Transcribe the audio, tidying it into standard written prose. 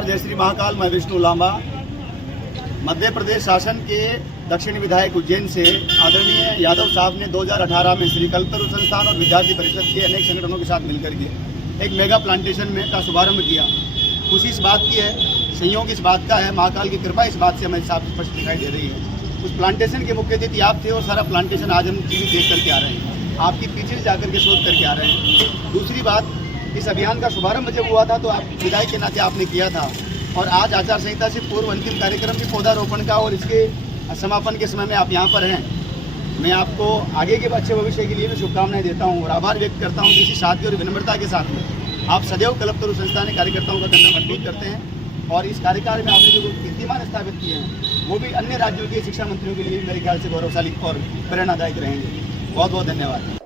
नमस्कार, जय श्री महाकाल। मैं विष्णु लांबा, मध्य प्रदेश शासन के दक्षिण विधायक उज्जैन से आदरणीय यादव साहब ने 2018 में श्री कल्पतरु संस्थान और विद्यार्थी परिषद के अनेक संगठनों के साथ मिलकर के एक मेगा प्लांटेशन में का शुभारंभ किया। खुशी इस बात की है, संयोग इस बात का है, महाकाल की कृपा इस बात से हमें साफ स्पष्ट दिखाई दे रही है। उस प्लांटेशन के मुख्य अतिथि आप थे और सारा प्लांटेशन आज हम टीवी देख करके आ रहे हैं, आपकी पीछे जाकर के शोध करके आ रहे हैं। दूसरी बात, इस अभियान का शुभारंभ जब हुआ था तो आप विधायक के नाते आपने किया था, और आज आचार संहिता से पूर्व अंतिम कार्यक्रम भी पौधारोपण का और इसके समापन के समय में आप यहाँ पर हैं। मैं आपको आगे के अच्छे भविष्य के लिए भी शुभकामनाएं देता हूँ और आभार व्यक्त करता हूँ कि इसी सादगी और विनम्रता के साथ में आप सदैव कल्पतरु संस्थान के कार्यकर्ताओं का कंधा मजबूत करते हैं, और इस कार्यकाल में आपने जो कीर्तिमान स्थापित किए हैं वो भी अन्य राज्यों के शिक्षा मंत्रियों के लिए मेरे ख्याल से गौरवशाली और प्रेरणादायक रहेंगे। बहुत बहुत धन्यवाद।